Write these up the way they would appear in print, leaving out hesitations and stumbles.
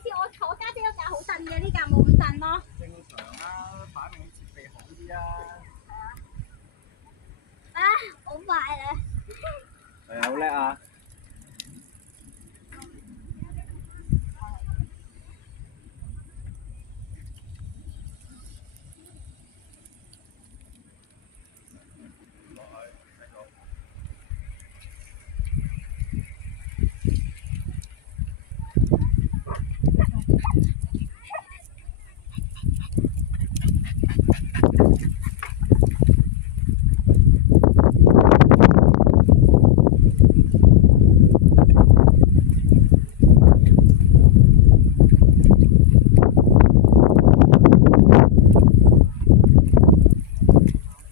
似我坐家姐嗰架好震嘅，呢架冇咁震咯。正常啊，擺明設備好啲啊。啊，好快啊！係好叻啊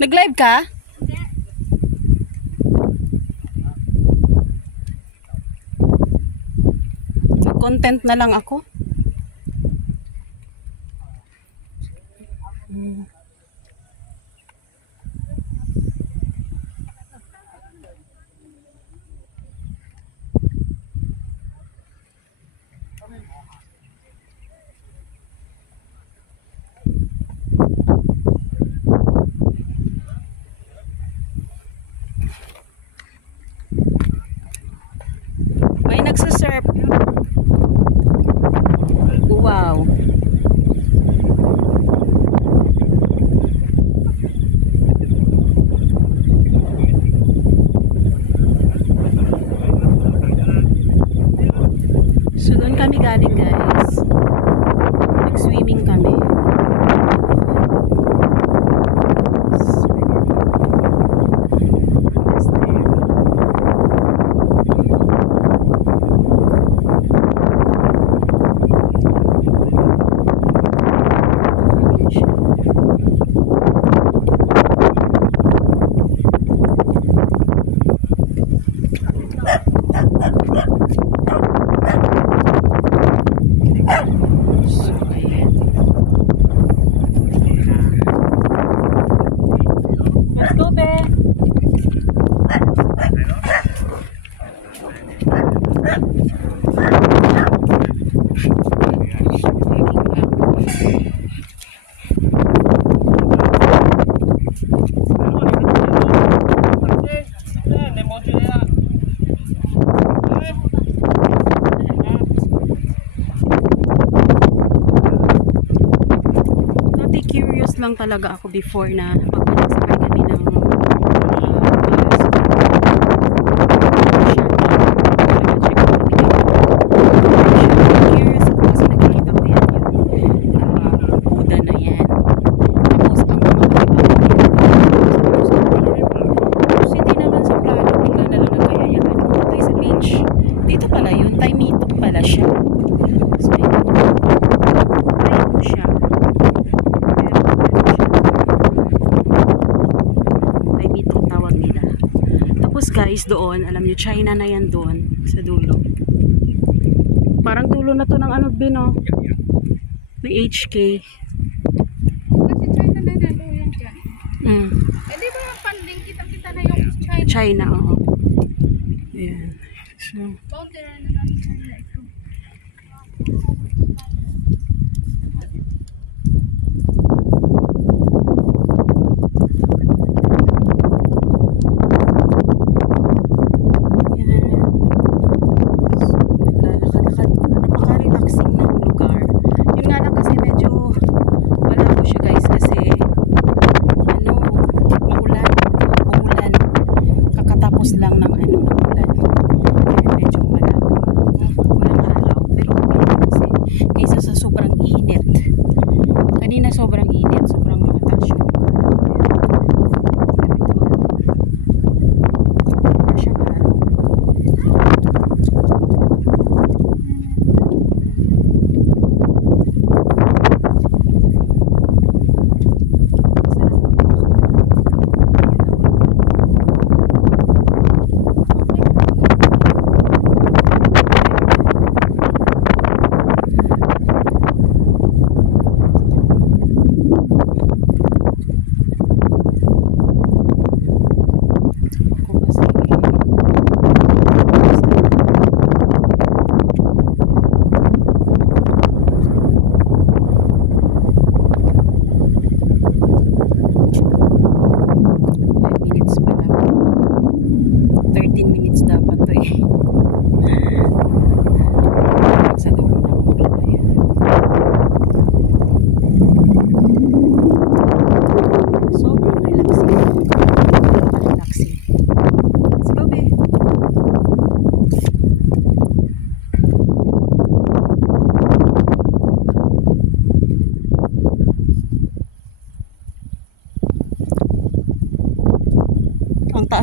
！Nag-live ka? Nag-content na lang ako. May nagsasurf. Wow. So doon kami galing, guys. Nag-swimming kami. Curious lang talaga ako before na magpapasakay kami ng curious ako kasi nakikita ko yan yung Buddha na yan. Tapos ang mga tapos hindi naman sa plano, bigla na lang nagkayayaan ko tayo sa beach. Dito pala yun, Taimitok pala siya. So ayun siya. Tapos guys, doon, alam nyo, China na yan doon, sa dulo. Parang dulo na to ng ano, Bino? May HK. Kasi China na dulo yan dyan. Eh di ba yung panding kita na yung China? China, oo. Ayan. So, boundary na lang China ito. lang ng ano ng ulan. Kaya medyo malabo.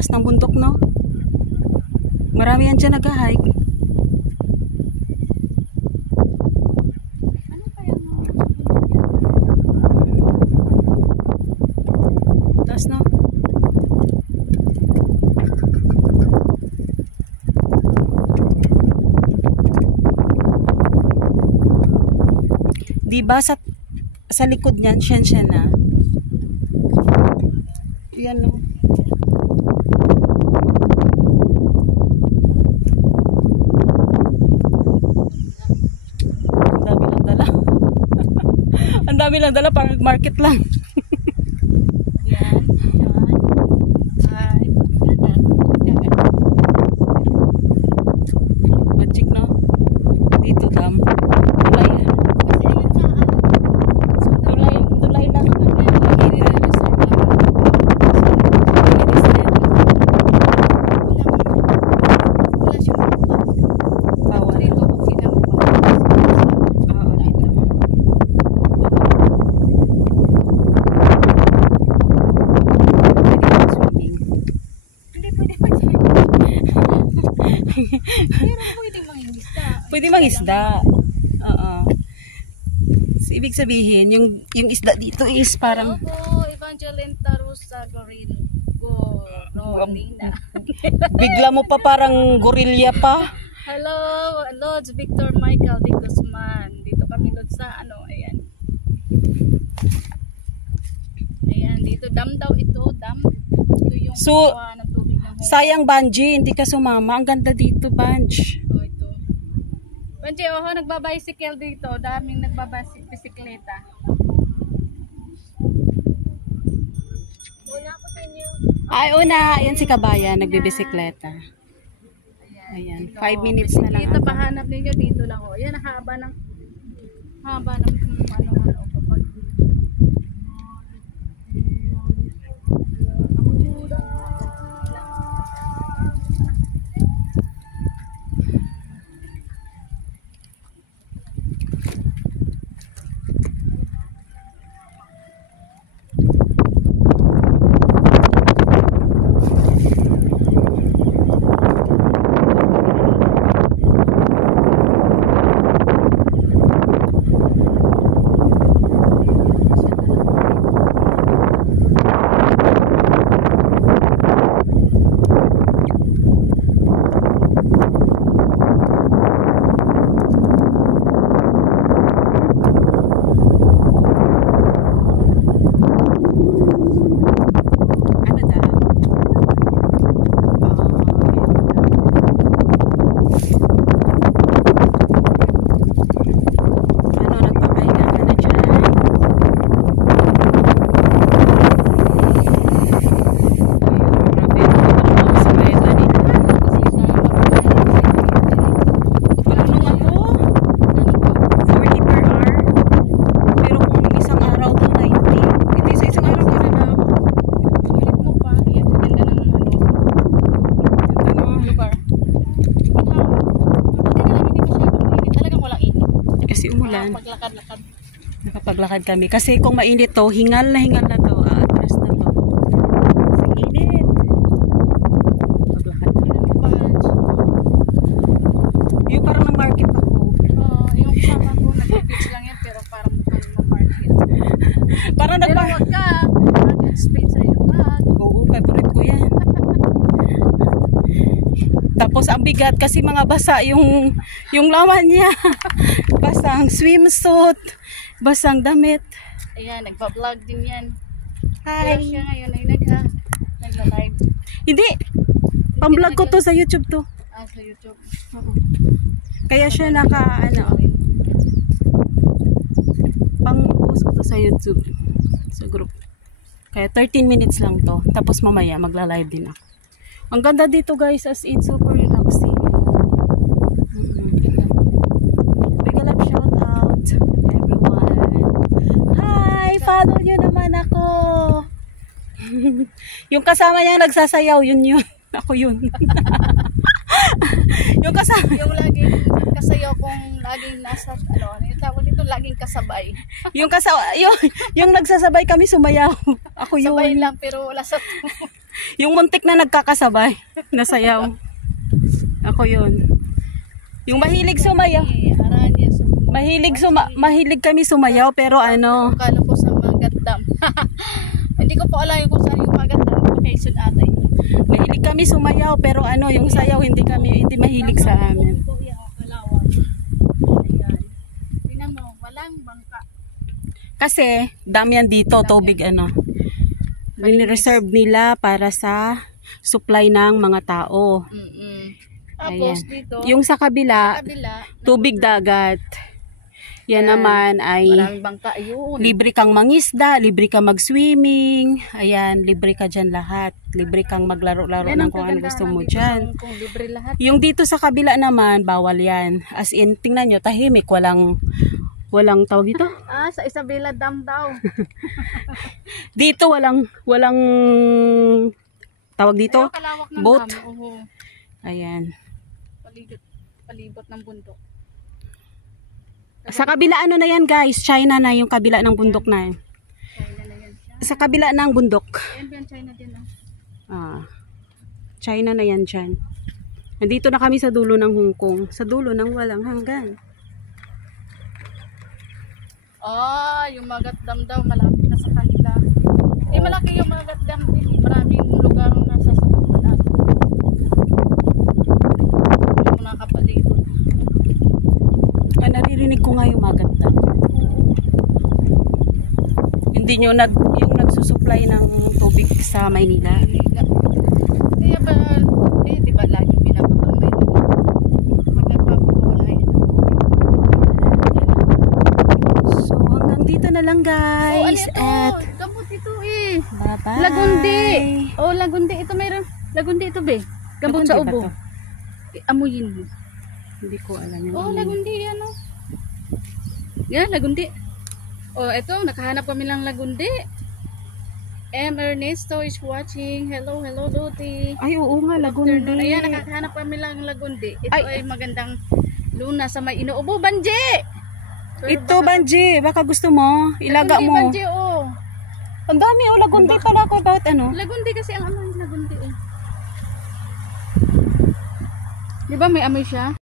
taas ng bundok, no? Marami yan dyan nag-hike. Ano pa yan? Taas, no? Diba sa likod niyan, siya na. Yan, no? Ang dami lang dala, parang market lang. Yan. Ay. Magic, no? Dito, dam. Tulay. Kasi ayun sa Tulay lang. Bawal. dito kung sino Oo, dito. Pwede ka swimming. Hindi pwede pa dyan. Pero pwede mangingisda. Pwede mangisda. Oo. So, ibig sabihin, yung isda dito is parang Opo, Evangeline Tarusa Goril. Gorolina. bigla mo pa parang gorilya pa. Hello, Lodge Victor Michael de Guzman. Dito kami Lodge sa ayan. Ayan, dito dam daw ito, dam. Ito yung So, kuha ng tubig ng home. sayang Banji, hindi ka sumama. Ang ganda dito, Banj. Oh, ito. Banji, nagbabicycle dito. Daming nagbabisikleta. Wala ko sa inyo. Ay, una, ayan si Kabayan, nagbibisikleta. Ayan, 5 minutes na lang. Dito ata. pahanap ninyo dito lang oh. Ayan, haba ng ano kapag Ano daw? Ano, nagpapahinga ka na dyan? Grabe, ang bisikleta dito. Marunong ako. 40 per hour. Pero kung isang araw to 90. Hindi sa isang araw ka na lang. ulit mo pa. Ayan, ganda ng ano. Ganda ng lugar. Hindi masyadong mainit. Talagang walang init. Kasi umulan. Paglakad-lakad. Nakapaglakad kami. Kasi kung mainit to, hingal na to. Atras na to. Kasi init. Paglakad. Yung parang ng market ako. Yung kasama ko, nag-beach lang yan, pero parang mukhang na-market. Parang Pero nagpa... wag ka, mag-spin sa iyong bag. Oo, favorite ko yan. Tapos ang bigat kasi mga basa yung laman niya. Basang swimsuit, basang damit. Ayan, nagpa-vlog din yan. Hi. Pero siya ngayon ay nagla-live Hindi. Pang-vlog ko to sa YouTube to. sa YouTube. Kaya siya pang-post ko to sa YouTube. Sa group. Kaya 13 minutes lang to. Tapos mamaya magla-live din ako. Ang ganda dito guys, as in super relaxing. Big love shout out everyone. Hi! Follow nyo naman ako. Yung kasama niya nagsasayaw, yun. Ako yun. Yung kasama. Yung laging kasayaw kung laging nasa, ano yung tawag dito, laging kasabay. yung kasama, yung nagsasabay kami sumayaw. Ako yun. Sabay lang pero wala sa Yung muntik na nagkakasabay. Nasayaw. Ako yun. Yung mahilig sumayaw. Aranya so. Mahilig kami sumayaw pero ano. Akala ko sa Magatdam. Hindi ko po alam kung saan yung Magatdam. Quezon ata yun. Mahilig kami sumayaw pero ano, yung sayaw hindi mahilig sa amin. Ito yung Kalawag. Ayan. Tingnan mo, walang bangka. Kasi dam yan dito, tubig ano. Reserve nila para sa supply ng mga tao. Tapos Ayan. dito, Yung sa kabila, tubig dagat. Yan naman ay maraming bangka yun. libre kang mangisda, libre kang mag-swimming. Ayan, libre ka dyan lahat. Libre kang maglaro-laro ng kung ano gusto mo dyan. Kung libre lahat. Yung dito sa kabila naman, bawal yan. As in, tingnan nyo, tahimik, walang tawag dito. Sa Isabela Dam daw. Dito walang tawag dito. Pero kalawak ng Boat. dam. Oo. Ayan. Palibot ng bundok. Sa kabila ano na yan guys, China na yung kabila ng bundok na yan. China na yan siya. Sa kabila ng bundok. Ayan ba yung China din China na yan dyan. Nandito na kami sa dulo ng Hong Kong. Sa dulo ng walang hanggan. Yung Magatdam daw, malapit na sa kanila. Malaki yung Magatdam din. Maraming lugar na nasa sabunan natin. Hindi mo nakapalibot. Naririnig ko nga yung Magatdam. Hindi nyo yung nagsusupply ng tubig sa Maynila. Kaya ba, di ba lagi pinapakang Maynila? Pag nagpapakawala yan. So hanggang dito na lang guys. Ano At ito? Gambot ito bye-bye. Lagundi. Lagundi. Ito mayroon. Lagundi ito be. Gambot sa Lagundi ba ubo. to? Amuyin mo. Hindi ko alam yun. Lagundi yan Yan, lagundi. Ito, nakahanap kami ng lagundi. Ernesto is watching. Hello, Loti. Ay, oo nga, lagundi. Ayan, nakakahanap kami ng lagundi. Ito ay magandang luna sa may inuubo. Banje! Ito, Banji. Baka gusto mo. Ilaga mo. Banje, Ang dami, lagundi pala ko. About ano? Lagundi kasi ang amoy lagundi. Di ba may amoy siya?